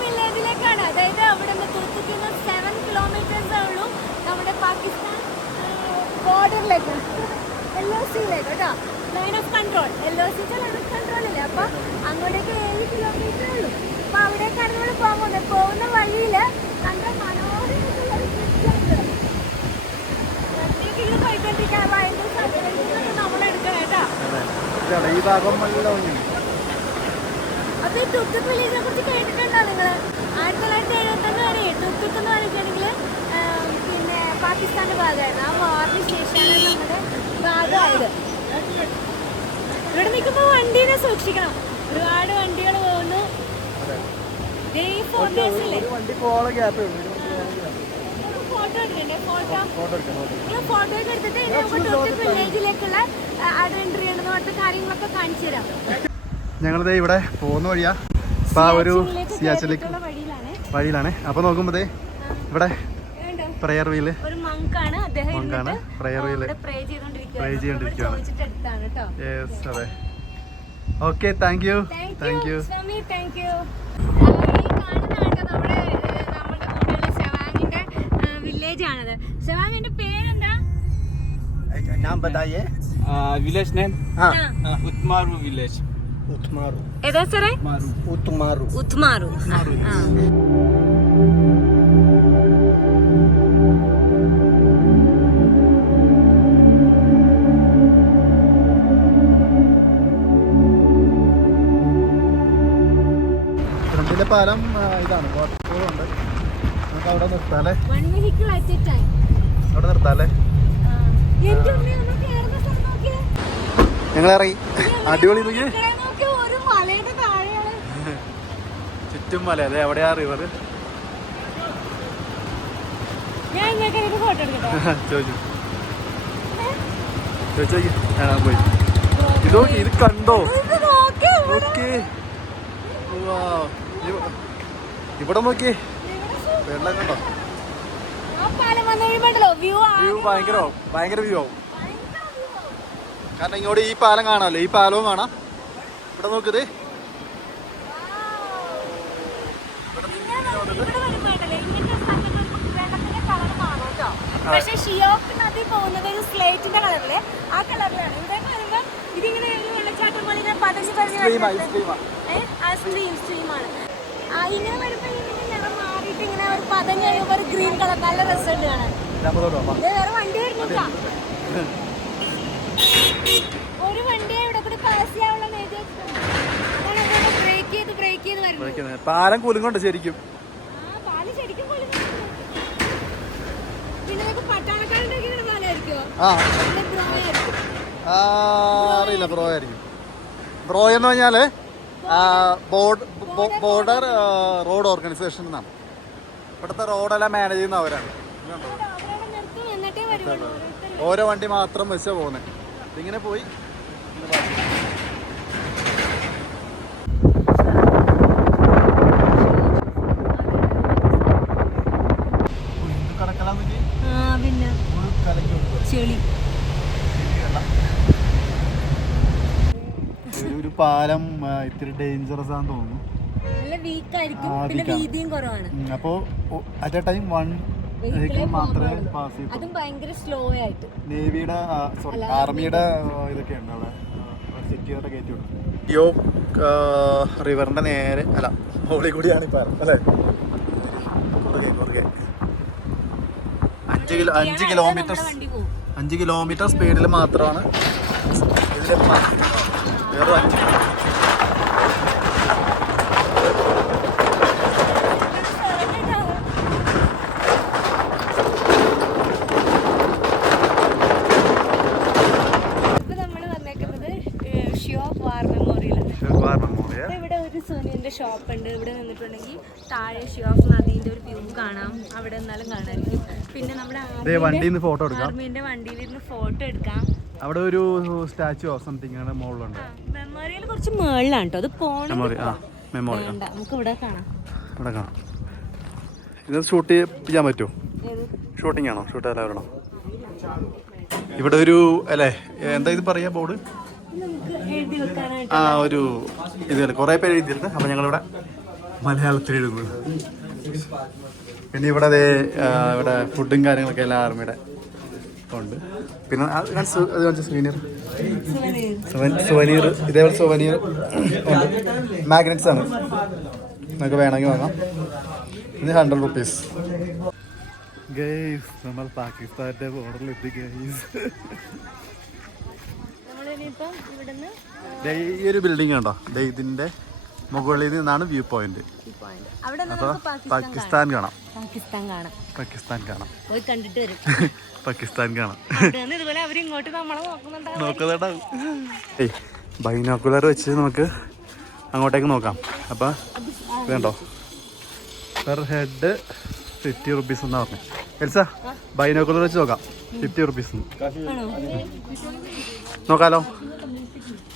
വില്ലേജിലേക്കാണ്. അതായത് അവിടെ നിന്ന് തുർത്തുക്കിൽ 7 കിലോമീറ്റേഴ്സേ ഉള്ളൂ നമ്മുടെ പാകിസ്ഥാൻ ബോർഡറിലേക്ക്, LOCയിലേക്ക് കേട്ടോ. Line of control, LOC line of control ഇല്ല. അപ്പൊ അങ്ങോട്ടേക്ക് 7 കിലോമീറ്ററേ ഉള്ളൂ. അപ്പൊ അവിടേക്കാണ് നമ്മൾ പോകുന്നത്. പോകുന്ന വഴിയിൽ നല്ല മനോഹരമായിട്ടുള്ള ഒരു പിക്ചർ പോയിക്കൊണ്ടിരിക്കാൻ നമ്മൾ എടുക്കണം കേട്ടോ. ഈ ഭാഗം അപ്പൊ ഈ തുർത്തുക്ക് വില്ലേജിനെ കുറിച്ച് കേട്ടിട്ടുണ്ടോ നിങ്ങൾ? 1971 വരെ തുർത്തുക്ക് എന്ന് പറഞ്ഞിട്ടുണ്ടെങ്കിൽ പിന്നെ പാകിസ്ഥാന്റെ ഭാഗമായിരുന്നു. ആ വാറിന് ശേഷമാണ് നമ്മുടെ ഭാഗമായത്. ഇവിടെ നിൽക്കുമ്പോ വണ്ടീനെ സൂക്ഷിക്കണം, ഒരുപാട് വണ്ടികൾ പോകുന്നു. ഫോട്ടോ ഒക്കെ എടുത്തിട്ട് തുർത്തുക്ക് വില്ലേജിലേക്കുള്ള അഡ്വെഞ്ചർ ചെയ്യണമെന്ന് പറഞ്ഞ കാര്യങ്ങളൊക്കെ കാണിച്ചു തരാം. ഞങ്ങളിത് ഇവിടെ പോകുന്ന വഴിയാ. അപ്പൊ ആ ഒരു സിയാച്ചിലേക്ക് വഴിയിലാണ്. അപ്പൊ നോക്കുമ്പോ ഇവിടെ പ്രയർ വീല് മങ്കാണ്. പ്രയർ വീല് പ്രേ ചെയ്തോണ്ടിരിക്കുകയാണ്. അതെ, ഓക്കെ, താങ്ക് യു. വില്ലേജ് ആണത്. ശവാങ്ങിന്റെ പേരെന്താ? നാം ബതായേ. Village name Utmaru village. Utmaru. ഏതാ സാറേ? ഉത്മാറു. ഉത്മാറു. ഫ്രണ്ടിലെ പാലം ഇതാണ്, വാട്ടർഫോളുണ്ട്. നമുക്ക് അവിടെ നിർത്താല്ലേ? അവിടെ നിർത്താല്ലേ? ഞങ്ങളിറങ്ങി. അടിപൊളി. ചുറ്റും മല. അതെ, എവിടെയാ റിവർ? ചോദിച്ചു പോയി. ഇത് കണ്ടോ? ഇവിടെ നോക്കിയേ, വെള്ളം കണ്ടോ? വ്യൂ ഭയങ്കര വ്യൂ ആവും. കാരണം ഇങ്ങോട്ട് ഈ പാലം കാണാമല്ലോ, ഈ പാലവും കാണാം. ഇവിടെ നോക്കുന്നത് പക്ഷെ ഷിയോക്ക് നദി പോകുന്നത് ഒരു സ്ലേറ്റിന്റെ കളറില്, ആ കളറിലാണ്. ഇവിടെ വരുമ്പോ ഇതിങ്ങനെ വെള്ളച്ചാട്ടം പോലെ ഇങ്ങനെ പതഞ്ഞ് സ്ട്രീമാണ്. ഇങ്ങനെ വരുമ്പോ നിറം മാറിയിട്ട് ഇങ്ങനെ ഒരു പതഞ്ഞ് കഴിയുമ്പോ ഒരു ഗ്രീൻ കളർ, നല്ല രസമുണ്ട് കാണാൻ. വേറെ വണ്ടി വരുന്നില്ല, ഒരു വണ്ടിയെ ഇവിടെ കൂടി പാസ് ചെയ്യാനുള്ള ബ്രേക്ക് ചെയ്ത് വരുന്നത്. പാലം കുലുങ്ങുണ്ട് ശരിക്കും. പാല് ശരിക്കും കുലുങ്ങുന്നുണ്ട്. പിന്നെ പട്ടാളക്കാരുണ്ടെങ്കിൽ പാലായിരിക്കോ? അറിയില്ല, ബ്രോ ആയിരിക്കും. ബ്രോ എന്ന് പറഞ്ഞാല് ബോർഡർ റോഡ് ഓർഗനൈസേഷൻ എന്നാണ്. ഇവിടുത്തെ റോഡെല്ലാം മാനേജ് ചെയ്യുന്ന അവരാണ്. ഓരോ വണ്ടി മാത്രം വെച്ചാ പോകുന്നത്. ഇങ്ങനെ പോയി ഒരു പാലം ഇത്തിരി ഡേഞ്ചറസ് ആണെന്ന് തോന്നുന്നു. അപ്പോ at A time one vehicle മാത്രമേ പാസ് ചെയ്യൂ. അതും ഭയങ്കര സ്ലോ ആയിട്ട്. നേവിയുടെ ആർമിയുടെ ഇതൊക്കെ ഉണ്ട് അവിടെ, സിറ്റിയുടെ കയറ്റി വിടും. യോ റിവറിന്റെ നേരെ അല്ല ഹോളി കൂടിയാണ് ഈ പാലം അല്ലേ? 5 കിലോമീറ്റർ സ്പീഡിൽ മാത്രമാണ് ഇതിൽ വേറെ 5 ഷോപ്പ് ഉണ്ട്. ഇവിടെ നിന്നിട്ടുണ്ടെങ്കിൽ താഴെ ഷിയോഫ് നദീന്റെ ഒരു വ്യൂ കാണാം. അവിടെ നിന്നാലും കാണാമായിരിക്കും. പിന്നെ നമ്മുടെ ആർമീന്റെ വണ്ടിയിൽ ഇരുന്ന് ഫോട്ടോ എടുക്കാം. അവിടെ ഒരു സ്റ്റാച്ചു സംതിങ് മുകളിലുണ്ട്. മെമ്മോറിയൽ കുറച്ച് മുകളിലാണ് കേട്ടോ. അത് പോണം, നമുക്ക് ഇവിടെ കാണാം. ഇത് ഷൂട്ട് ചെയ്യാൻ പറ്റുമോ? ഷൂട്ടിംഗ് ആണോ? ഷൂട്ട് ചെയ്യാനാണോ? ഇവിടെ ഒരു അല്ലേ എന്താ ഇത് പറയാ ബോർഡ്? ഒരു ഇത് കുറെ പേര് എഴുതിയിരുന്നു. അപ്പൊ ഞങ്ങളിവിടെ മലയാളത്തിൽ എഴുതുന്നു. പിന്നെ ഇവിടെ ഇവിടെ ഫുഡും കാര്യങ്ങളൊക്കെ എല്ലാം ആർമിയുടെ ഉണ്ട്. പിന്നെ സുവനീർ ഇതേപോലെ സുവനീർ ഉണ്ട്. മാഗ്നറ്റ്സ് ആണ്, നമുക്ക് വേണമെങ്കിൽ വാങ്ങാം. ഇത് 100 rupees. ഗൈസ്, നമ്മൾ പാകിസ്ഥാന്റെ ബോർഡറിലെത്തി ഗൈസ്. ഈ ഒരു ബിൽഡിംഗ് ഉണ്ടോ, ഇതിന്റെ മുകളിൽ നിന്നാണ് വ്യൂ പോയിന്റ്. അപ്പൊ പാകിസ്ഥാൻ കാണാം. പോയി കണ്ടിട്ട് വരും. പാകിസ്ഥാൻ കാണാം. ഇതുപോലെ അവര് ഇങ്ങോട്ട് നമ്മളെ നോക്കുന്നുണ്ടാവും. ബൈനോക്കുലർ വെച്ച് നമുക്ക് അങ്ങോട്ടേക്ക് നോക്കാം. അപ്പൊ വേണ്ടോ, പെർ ഹെഡ് 50 rupees എന്നാ പറഞ്ഞു. എൽസ, ബൈനോക്കുലർ വെച്ച് നോക്കാം. 50 rupees നോക്കാലോ.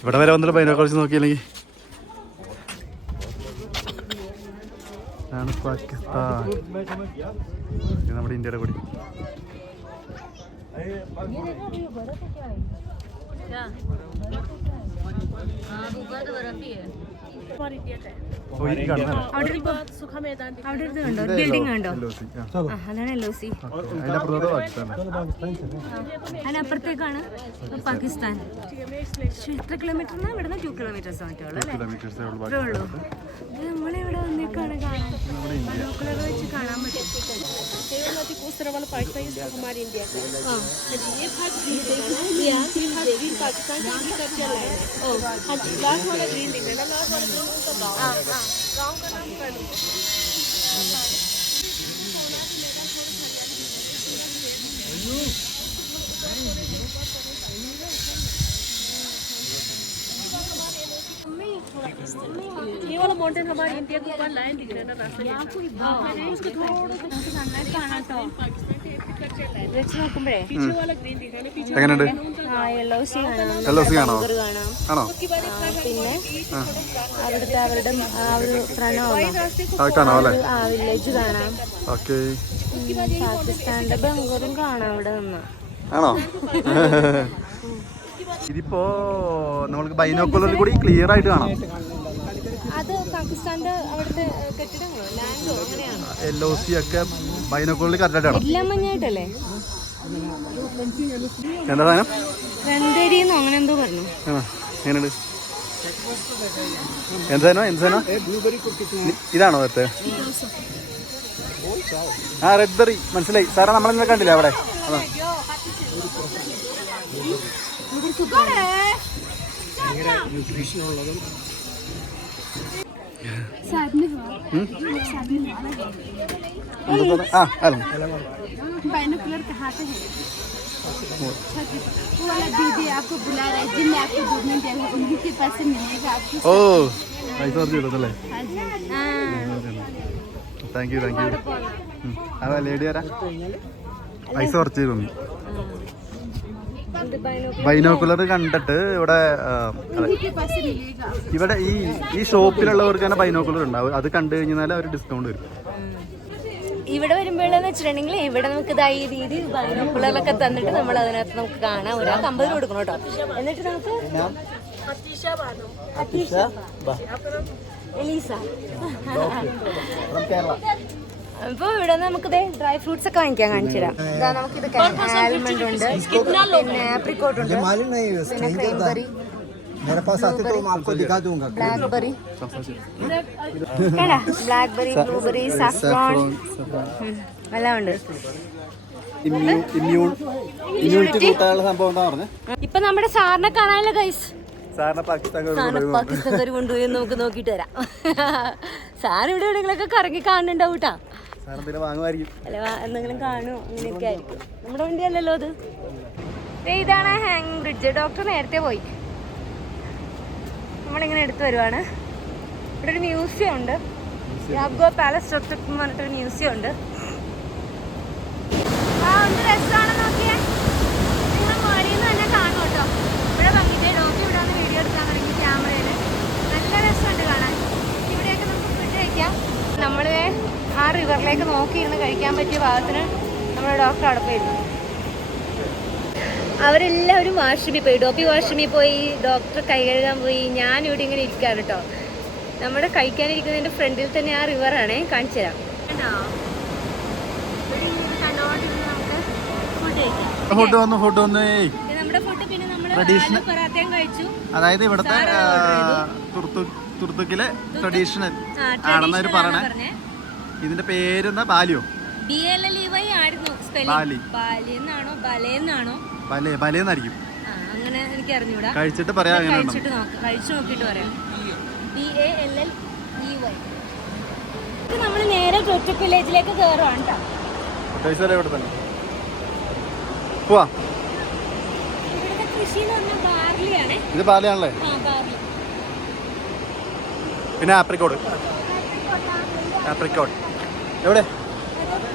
ഇവിടെ വരെ വന്നിട്ട് ബൈനോക്കുലർ വെച്ച് നോക്കിയില്ലെങ്കിൽ. ആണ് പാകിസ്ഥാൻ, നമ്മുടെ ഇന്ത്യയുടെ കൂടി. ബിൽഡിംഗ് കണ്ടോ, അതാണ് LOC. അതിനപ്പുറത്തേക്കാണ് പാകിസ്ഥാൻ. എത്ര കിലോമീറ്റർ? ഇവിടുന്ന് 2 kilometers മറ്റേ ഉള്ളൂ. നമ്മളിവിടെ വന്നേക്കാണ് കാണാൻ, ബൈനോക്കുലർ വെച്ച് കാണാൻ പറ്റും. ये वाला माउंटेन हमारे इंडिया के ऊपर लाइन दिख रहा है ना रास्ते में, उसको थोड़ा सा നന്നായിട്ട് കാണാം കേട്ടോ. വെച്ച് നോക്കുമ്പോഴേ पीछे वाला ग्रीन दिख रहा है ना, पीछे എങ്ങനെയുണ്ട്? LOC കാണാം, LOC കാണോ? കാണാം. ആണോ? പിന്നെ അവിടുത്തെ അവരുടെ ആ ഒരു പ്രണവം അതൊക്കെയാണോ അല്ലേ? വില്ലേജ് കാണാം. ഓക്കെ. പാകിസ്ഥാന്റെ ബംഗൂറും കാണാം ഇവിടെ നിന്ന്. ആണോ? ഇതിപ്പോ നമ്മൾക്ക് ബൈനോക്കുലറിൽ കൂടി ക്ലിയർ ആയിട്ട് കാണാം. അത് പാകിസ്ഥാന്റെ അവിടുത്തെ കെട്ടിടങ്ങളോ ലാൻഡോ അങ്ങനെയാണോ? LOC ഒക്കെ ബൈനോക്കുലറിൽ കറക്റ്റ് ആണോ? എല്ലാം മഞ്ഞായിട്ടല്ലേ? എന്താ സാധനം? രണ്ടരിന്നോ അങ്ങനെ എന്തോ പറഞ്ഞു. എങ്ങനെയുണ്ട്? എന്താണോ ഇതാണോ നേരത്തെ? ആ, റെഡ് ബെറി മനസ്സിലായി സാറേ, നമ്മളെന്താ കണ്ടില്ല അവിടെ? അതാ बाइनोकुलर कहाँ पे है? वो वाला दीदी आपको बुला रहा है, जिनने आपको दूध नहीं दिया उन्हीं के पास से मिलेगा आपको. ഓ, പൈസ കുറച്ച് കിട്ടുന്നല്ലേ? Thank you. അതാ ലേഡി ആരാ? പൈസ കുറച്ച് തരുന്നു. ബൈനോക്കുലർ കണ്ടിട്ട് ഇവിടെ ഈ ഷോപ്പിലുള്ളവർക്ക് തന്നെ ബൈനോക്കുലർ ഉണ്ടാവും. അത് കണ്ടു കഴിഞ്ഞാൽ അവർ ഡിസ്കൗണ്ട് വരും. ഇവിടെ വരുമ്പോഴെന്ന് വെച്ചിട്ടുണ്ടെങ്കിൽ ഇവിടെ നമുക്ക് ഇതായി രീതി ബൈനോക്കുലറൊക്കെ തന്നിട്ട് നമ്മൾ അതിനകത്ത് നമുക്ക് കാണാം. ഒരാൾക്ക് 50 രൂപ കൊടുക്കണം കേട്ടോ. എന്നിട്ട് നമുക്ക് എലീസ അപ്പൊ ഇവിടെ നമുക്ക് ഡ്രൈ ഫ്രൂട്ട്സ് ഒക്കെ വാങ്ങിക്കാൻ കാണിച്ചു തരാം. നമുക്കിത് ആൽമണ്ട് ഉണ്ട്, പിന്നെ ആപ്രിക്കോട്ട് ഉണ്ട്, പിന്നെ ക്രൈംബെറി, ബ്ലാക്ക്ബെറി, ബ്ലാക്ക്ബെറി, ബ്ലൂബെറി, സാഫ്രോൺ എല്ലാം ഉണ്ട്. ഇപ്പൊ നമ്മുടെ സാറിനെ കാണാനല്ലോ ഗൈസ്. സാറിനെ പാകിസ്ഥാൻകാർ കൊണ്ടുപോയി നമുക്ക് നോക്കിട്ട് വരാം. സാർ ഇവിടെ എവിടെയെങ്കിലൊക്കെ കറങ്ങി കാണുന്നുണ്ടാവും കേട്ടാ. അല്ല എന്തെങ്കിലും കാണുമോ അങ്ങനെയൊക്കെ ആയിരിക്കും. നമ്മുടെ വണ്ടി അല്ലല്ലോ അത്. ഇതാണ് ഹാങ് ബ്രിഡ്ജ്. ഡോക്ടർ നേരത്തെ പോയി. നമ്മളിങ്ങനെ എടുത്തു വരുവാണ്. ഇവിടെ ഒരു മ്യൂസിയം ഉണ്ട്, യാബ്ഗോ പാലസ് ഡോക്ടർ എന്ന് പറഞ്ഞിട്ടൊരു മ്യൂസിയം ഉണ്ട്. ആ ഒന്ന് രസമാണ് നോക്കിയേ. നിങ്ങൾ മോളിൽ നിന്ന് തന്നെ കാണും കേട്ടോ. ഇവിടെ വന്നിട്ട് ഡോക്ടർ ഇവിടെ വന്ന് വീഡിയോ എടുക്കാൻ തുടങ്ങി ക്യാമറയിൽ. നല്ല രസമുണ്ട് കാണാൻ. ഇവിടെയൊക്കെ നമുക്ക് ഫുഡ് കഴിക്കാം. നമ്മൾ ആ റിവറിലേക്ക് നോക്കിയിരുന്ന് കഴിക്കാൻ പറ്റിയ ഭാഗത്തിന് നമ്മുടെ ഡോക്ടർ അവിടെ പോയിരുന്നു. അവരെല്ലാവരും വാഷ്റൂമിൽ പോയി. ഡോപ്പി വാഷ്റൂമിൽ പോയി, ഡോക്ടർ കൈ കഴുകാൻ പോയി. ഞാനിവിടെ ഇങ്ങനെ ഇരിക്കുകയാണ് കേട്ടോ. നമ്മുടെ കഴിക്കാനിരിക്കുന്നതിന്റെ ഫ്രണ്ടിൽ തന്നെ ആ റിവറാണേ, കാണിച്ചു തരാം. ഫുഡ് വന്നു. നമ്മുടെ ഫുഡ് പിന്നെ നമ്മള് പൊറാത്തയും കഴിച്ചു. അതായത് ഇവിടുത്തെ തുർത്തുക്കിലെ ട്രഡീഷണൽ ആണെന്നവര് പറയണേ. ഇതിന്റെ പേരെന്താ? ബാലിയോ? BALLEY ആയിരുന്നു സ്പെല്ലിംഗ്. ബാലിയെന്നാണോ ബലേന്നാണോ? ബലേന്നായിരിക്കും. അങ്ങനെ എനിക്ക് അറിഞ്ഞൂടാ. കഴിച്ചിട്ട് പറയാം. കഴിച്ചു നോക്കിട്ട് പറയാം. BALLEY. നമ്മൾ നേരെ തുർത്തുക്ക് വില്ലേജിലേക്ക് കയറുവാണ് കേട്ടോ. പോവാ. ഇവിടുത്തെ കൃഷി എന്ന് പറഞ്ഞാൽ ബാർലിയാണ്. ഇത് ബാർലിയാണല്ലേ? ബാർലി. പിന്നെ ആപ്രിക്കോട്ട്. എവിടെ?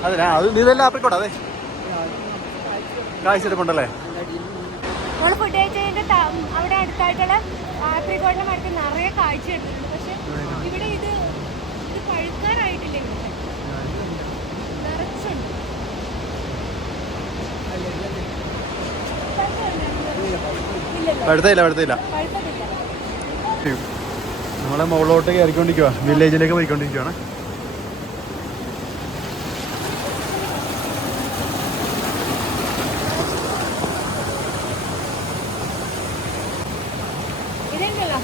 അതെ, ഇതല്ല ആപ്രിക്കോട്ട്. അതെ, കാഴ്ചയെടുപ്പുണ്ടല്ലേ? നമ്മൾ ഫുഡ് കഴിച്ചതിന്റെ അവിടെ അടുത്തായിട്ടുള്ള ആപ്രിക്കോട്ടിന്റെ മരത്തിൽ നിറയെ കാഴ്ച എടുത്തിട്ടുണ്ട്. പക്ഷെ ഇവിടെ ഇത് പഴുക്കാറായിട്ടില്ല. ഇവിടെ നിറച്ചുണ്ട്. പഴുത്തില്ല. നമ്മളെ മുകളിലോട്ട് കയറിക്കൊണ്ടിരിക്കുക, വില്ലേജിലേക്ക് പോയിക്കൊണ്ടിരിക്കുകയാണ്. ഇതല്ലോ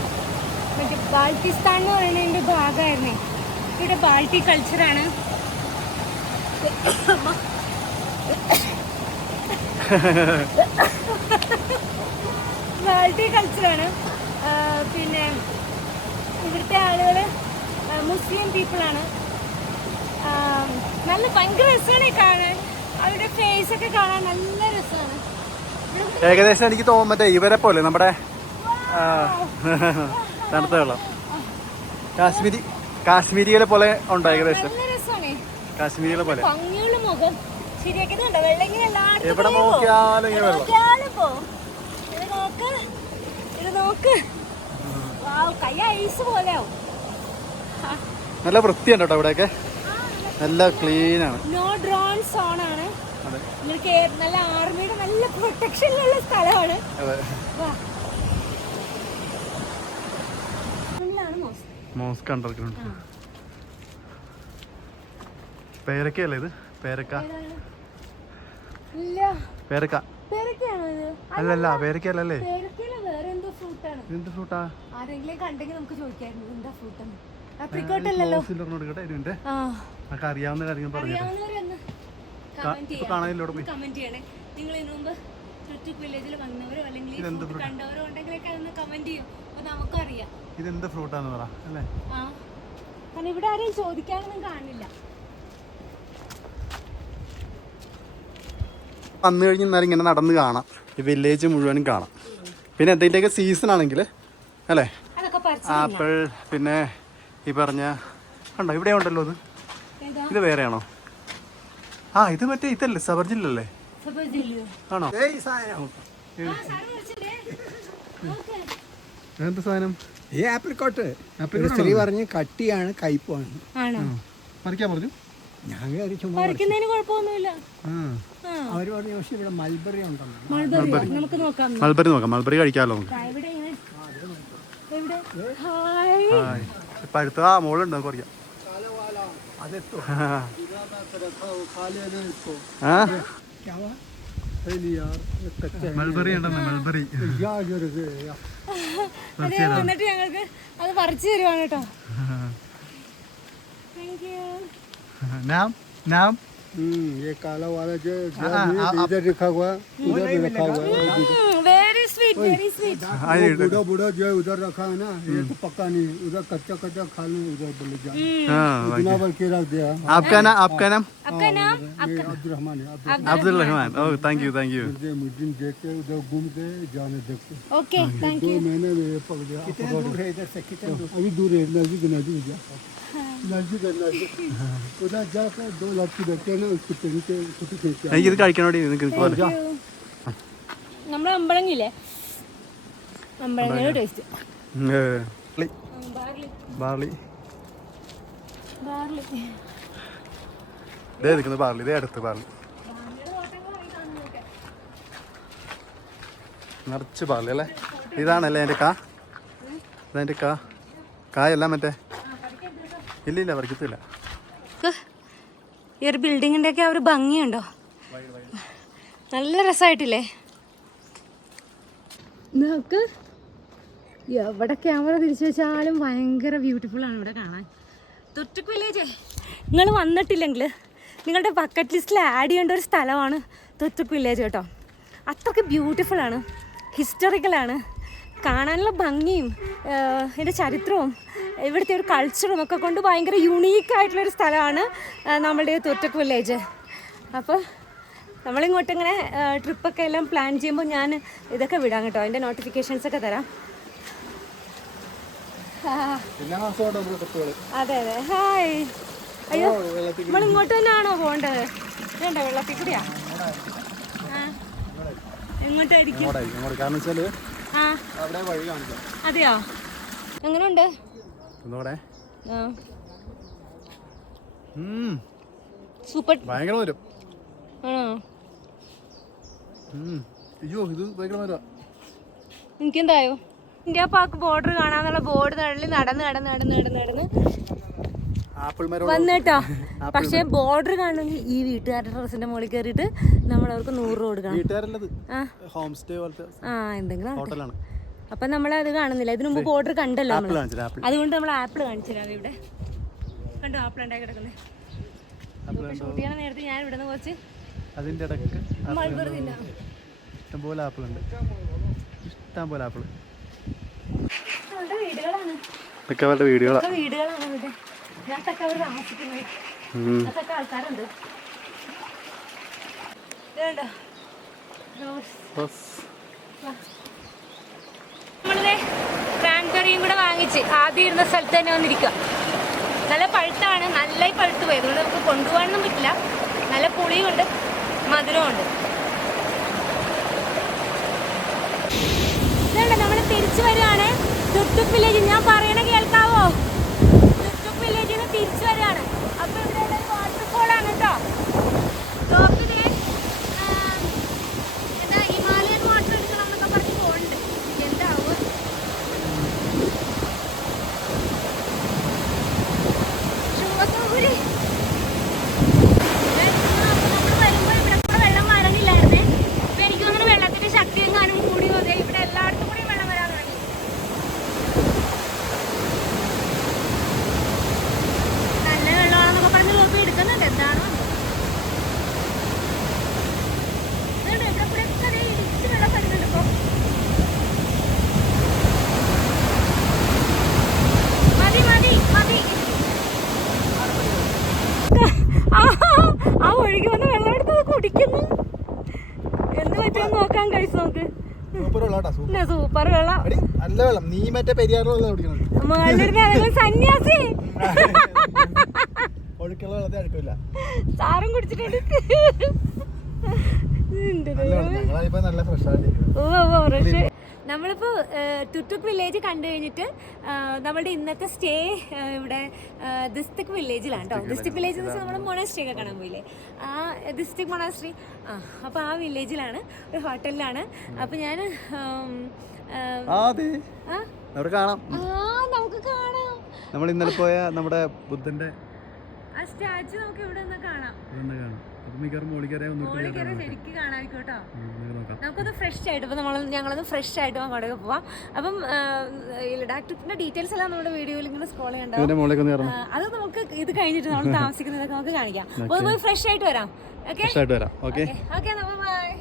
മറ്റേ ബാൾട്ടിസ്ഥാൻ എന്ന് പറയുന്നതിന്റെ ഭാഗമായിരുന്നേ. ഇവിടെ ബാൾട്ടി കൾച്ചറാണ്. ബാൾട്ടി കൾച്ചറാണ്. പിന്നെ ഇവിടുത്തെ ആളുകൾ മുസ്ലിം പീപ്പിളാണ്. നല്ല ഭയങ്കര രസമാണ് കാണാൻ. അവരുടെ ഫേസ് ഒക്കെ കാണാൻ നല്ല രസമാണ്. ഏകദേശം എനിക്ക് തോന്നുന്നു മറ്റേ ഇവരെ പോലെ നമ്മുടെ തണുത്ത വെള്ളം കാശ്മീരികളെ പോലെ ഉണ്ടോ? ഏകദേശം നല്ല രസമാണ്. കാശ്മീരികളെ പോലെ ഭംഗിയുള്ള മുഖം ശരിയാക്കുന്നുണ്ടോ? വെള്ളം ഇങ്ങനെ എവിടെ നോക്കിയാലും ഇങ്ങനെ വെള്ളം. ഇത് നോക്ക്, കൈ ഐസ് പോലെയാവും. നല്ല വൃത്തിയുണ്ട് കേട്ടോ ഇവിടെയൊക്കെ. നല്ല ക്ലീൻ ആണ്. നോ ഡ്രോൺ സോൺ ആണ്. നിങ്ങൾക്ക് നല്ല ആർമിയുടെ നല്ല പ്രൊട്ടക്ഷനിലുള്ള സ്ഥലമാണ്. Mosque underground. പേരക്കല്ലേ ഇത്? പേരക്ക അല്ലല്ല, പേരക്കല്ലേ? എന്ത് ഫ്രൂട്ടാ? ആരെങ്കിലും കണ്ടെങ്കിൽ നമുക്ക് ചോദിക്കായിരുന്നു എന്താ ഫ്രൂട്ടാണ്. ആപ്രിക്കോട്ട് അല്ലല്ലോ. അറിയാവുന്ന കാര്യങ്ങൾ പറഞ്ഞു. കമന്റ് ചെയ്യണേ. നിങ്ങൾ ഇതിനു മുമ്പ് തുർത്തുക്ക് വില്ലേജിൽ വന്നവരോ അല്ലെങ്കിൽ കണ്ടവരോ ഉണ്ടെങ്കിലൊക്കെ അതൊന്ന് കമന്റ് ചെയ്യും. അപ്പൊ നമുക്കറിയാം ഇതെന്ത് ഫ്രൂട്ടാന്ന് പറ അല്ലേ. കാരണം ഇവിടെ ആരെയും ചോദിക്കാനൊന്നും കാണില്ല. വന്നു കഴിഞ്ഞാൽ ഇങ്ങനെ നടന്ന് കാണാം, ഈ വില്ലേജ് മുഴുവനും കാണാം. പിന്നെ എന്തെങ്കിലുമൊക്കെ സീസൺ ആണെങ്കിൽ അല്ലേ, ആപ്പിൾ, പിന്നെ ഈ പറഞ്ഞ കണ്ടോ ഇവിടെ ഉണ്ടല്ലോ. ഇത് വേറെയാണോ? ഇത് മറ്റേ ഇതല്ലേ, സബർജില്ലല്ലേ? ആണോ? എന്ത് സാധനം? ഈ ആപ്രിക്കോട്ട് സ്ത്രീ പറഞ്ഞ് കട്ടിയാണ്, കയ്പാണ്. പറിക്കാൻ പറഞ്ഞു. ഞാൻ കയറി ചുമ്മാ അവര് പറഞ്ഞു പക്ഷെ ഇവിടെ മൽബറി ഉണ്ടല്ലോ. മൽബറി നോക്കാം, മൽബറി കഴിക്കാമല്ലോ നമുക്ക്. ഇപ്പൊ അടുത്ത മോളുണ്ട്, നമുക്ക് പറിക്കാം. മൽബറി ഉണ്ടെന്ന്, മൽബറി. എന്നിട്ട് ഞങ്ങൾക്ക് അത് പറിച്ചു തരുവാണ് കേട്ടോ. नाम ये काला वाला जो इधर लिखा हुआ, उधर भी रखा हुआ है. Very sweet, very sweet. बूढ़ा बूढ़ा जो है उधर रखा है ना, ये तो पक्का नहीं, उधर कच्चा कच्चा खा लो, उधर बोले जा इतना भर के रख दिया. आपका नाम? आपका नाम? अब्दुल रहमान है. Abdul Rahman. Oh thank you, thank you. मुझे देख के उधर घूम के जाने देखते. Okay, thank you. 2 महीने में पक गया. कितना दूर है इधर से? कितना दूर? अभी दूर है, नजदीक नजदीक जा उधर जाकर 2 लड़की बैठे ना, उसको पेन के फोटो खींचा. ഇത് കഴിക്കണോടി നിനക്ക് പോലെ. നമ്മുടെ അമ്പളങ്ങില്ലേ, അമ്പളങ്ങിയുടെ ടേസ്റ്റ്. ബാർലി ബാർലി ഇതേ നിൽക്കുന്നത്, ബാർലി ഇതേ അടുത്ത് ബാർലി നിറച്ച് ബാർലി അല്ലേ. ഇതാണല്ലേ എൻ്റെ കാ? ഇതെൻ്റെ കായല്ല മറ്റേ ഇല്ല ഇല്ല പറിക്കത്തില്ല. ഈ ഒരു ബിൽഡിങ്ങിൻ്റെ ഒക്കെ ആ ഒരു ഭംഗിയുണ്ടോ, നല്ല രസമായിട്ടില്ലേ? നമുക്ക് എവിടെ ക്യാമറ തിരിച്ചു വെച്ചാലും ഭയങ്കര ബ്യൂട്ടിഫുൾ ആണ് ഇവിടെ കാണാൻ. തുർത്തുക് വില്ലേജ് നിങ്ങൾ വന്നിട്ടില്ലെങ്കിൽ നിങ്ങളുടെ ബക്കറ്റ് ലിസ്റ്റിൽ ആഡ് ചെയ്യേണ്ട ഒരു സ്ഥലമാണ് തുർത്തുക് വില്ലേജ് കേട്ടോ. അത്രയ്ക്ക് ബ്യൂട്ടിഫുള്ളാണ്, ഹിസ്റ്ററിക്കലാണ്, കാണാനുള്ള ഭംഗിയും ഇതിൻ്റെ ചരിത്രവും ഇവിടുത്തെ ഒരു കൾച്ചറും ഒക്കെ കൊണ്ട് ഭയങ്കര യുണീക്കായിട്ടുള്ളൊരു സ്ഥലമാണ് നമ്മളുടെ തുർത്തുക് വില്ലേജ്. അപ്പോൾ നമ്മളിങ്ങോട്ട് ഇങ്ങനെ ട്രിപ്പൊക്കെ എല്ലാം പ്ലാൻ ചെയ്യുമ്പോൾ ഞാൻ ഇതൊക്കെ വിടാം കേട്ടോ, അതിൻ്റെ നോട്ടിഫിക്കേഷൻസ് ഒക്കെ തരാം. അതെ അതെ. ഹായ്. അയ്യോ നമ്മളിങ്ങോട്ട് തന്നെയാണോ പോകേണ്ടത്? വേണ്ട, വെള്ളത്തിൽ കൂടിയാ? എങ്ങോട്ടായിരിക്കും? അതെയോ? എങ്ങനെയുണ്ട്? സൂപ്പർ. ഭയങ്കര വരും. ആണോ? അയ്യോ ഇത് ഭയങ്കര വരാ. എനിക്കെന്തായോ ഇന്ത്യ പാക് ബോർഡർ കാണാന്നുള്ള ബോർഡ് തള്ളി നടന്ന് വന്നിട്ടോ. പക്ഷെ ബോർഡർ കാണണമെങ്കിൽ ഈ വീട്ടുകാരുടെ ഡ്രസ്സിന്റെ മുകളിൽ കയറിയിട്ട് നമ്മൾ അവർക്ക് 100 രൂപ കൊടുക്കണം. എന്തെങ്കിലും അപ്പൊ നമ്മളത് കാണുന്നില്ല. ഇതിനു മുമ്പ് ബോർഡർ കണ്ടല്ലോ നമ്മൾ, അതുകൊണ്ട് നമ്മൾ ആപ്പിൾ കാണിച്ചില്ല. ഇവിടെ കണ്ടോ ആപ്പിൾ ഉണ്ടായി കിടക്കുന്നത്. ഷൂട്ട് ചെയ്യണ നേരത്തെ ഞാൻ ഇവിടെ നിന്ന് കുറച്ച് അതിന്റെ ഇടയ്ക്ക് ഇഷ്ടംപോലെ ആപ്പിൾ ഉണ്ട്, ഇഷ്ടംപോലെ ആപ്പിൾ. വീടുകളാണ്, ഇതൊക്കെ അവരുടെ വീടുകളാണ്. വീടുകളാണ് ഇവിടെ. ഞാനൊക്കെ അവർ താമസിക്കുന്നത്. അതൊക്കെ ആൾക്കാരുണ്ട്. നമ്മളിത് ക്രാൻബെറിയും കൂടെ വാങ്ങിച്ച് ആദ്യം ഇരുന്ന സ്ഥലത്ത് തന്നെ വന്നിരിക്കുക. നല്ല പഴുത്താണ്, നല്ല പഴുത്ത് പോയി. അതുകൊണ്ട് നമുക്ക് കൊണ്ടുപോകാനൊന്നും പറ്റില്ല. നല്ല പുളിയുണ്ട്, മധുരമുണ്ട്. ഇതുണ്ട്, നമ്മൾ തിരിച്ചു വരികയാണ് തുർത്തുക് വില്ലേജ്. ഞാൻ പറയണ കേൾക്കാവോ? തുർത്തുക് വില്ലേജിൽ നിന്ന് തിരിച്ചു വരികയാണ്. അപ്പൊ ഇവിടെ ഒരു വാട്ടർഫോളാണ് കേട്ടോ. ടോപ്പില് എന്താ ഹിമാലയൻ വാട്ടർ എടുക്കണം എന്നൊക്കെ പറഞ്ഞ് പോകുന്നുണ്ട്. എന്താവും ഷൂവൊക്കെ ഊരി. നമ്മൾ വരുമ്പോൾ ഇവിടെ കൂടെ വെള്ളം വരണില്ലായിരുന്നേ. ഇപ്പൊ എനിക്ക് തോന്നുന്നു വെള്ളത്തിന്റെ ശക്തി എങ്ങാനും കൂടി അതെ ഇവിടെ എല്ലായിടത്തും കൂടി വെള്ളം വരാൻ തുടങ്ങി. നല്ല വെള്ളമാണെന്നൊക്കെ പറഞ്ഞ് ടോപ്പി എടുക്കുന്നുണ്ട്. എന്താണോ ഇവിടെ കൂടെ ഒക്കെ ഇടിച്ച് വെള്ളം വരുന്നുണ്ട് ഇപ്പൊ. മതി മതി മതി. ആ ഒഴുകി വന്ന് വെള്ളം എടുത്തത് കുടിക്കുന്നു. എന്ത് പറ്റുമെന്ന് നോക്കാൻ കഴിച്ചു നമുക്ക്. സൂപ്പർ വെള്ളം, നല്ല വെള്ളം. നീ മറ്റേ പെരിയാറിലുള്ള സന്യാസി ഒഴുക്കുള്ള വെള്ളത്തെ അടുക്കില്ല. സാറും കുടിച്ചിട്ടുണ്ട്. നമ്മളിപ്പോൾ തുർത്തുക് വില്ലേജ് കണ്ടു കഴിഞ്ഞിട്ട് നമ്മളുടെ ഇന്നത്തെ സ്റ്റേ ഇവിടെ ദിസ്തിക് വില്ലേജിലാണ് കേട്ടോ. ദിസ്തിക് വില്ലേജ് എന്ന് വെച്ചാൽ നമ്മൾ മൊണാസ്ട്രി ഒക്കെ കാണാൻ പോയില്ലേ, ആ ദിസ്തിക് മൊണാസ്ട്രി. അപ്പോൾ ആ വില്ലേജിലാണ്, ഒരു ഹോട്ടലിലാണ്. അപ്പോൾ ഞാൻ നമുക്ക് കാണാം. നമ്മൾ ഇന്നലെ പോയ നമ്മുടെ ബുദ്ധന്റെ ആ സ്റ്റാച്ചു നമുക്ക് ഇവിടെ നിന്ന് കാണാം. ശരിക്കും കാണാമായിരിക്കും കേട്ടോ. നമുക്കൊന്ന് ഫ്രഷ് ആയിട്ട് ഇപ്പം ഞങ്ങളൊന്ന് ഫ്രഷ് ആയിട്ട് അങ്ങോട്ടേക്ക് പോവാം. അപ്പം ലഡാക്ക് ട്രിപ്പിന്റെ ഡീറ്റെയിൽസ് എല്ലാം നമ്മുടെ വീഡിയോയിൽ ഇങ്ങനെ സ്ക്രോൾ ചെയ്യണ്ടാവും. അത് നമുക്ക് ഇത് കഴിഞ്ഞിട്ട് നമ്മൾ താമസിക്കുന്നതൊക്കെ നമുക്ക് കാണിക്കാം. അപ്പോൾ ഫ്രഷ് ആയിട്ട് വരാം. Okay okay, by.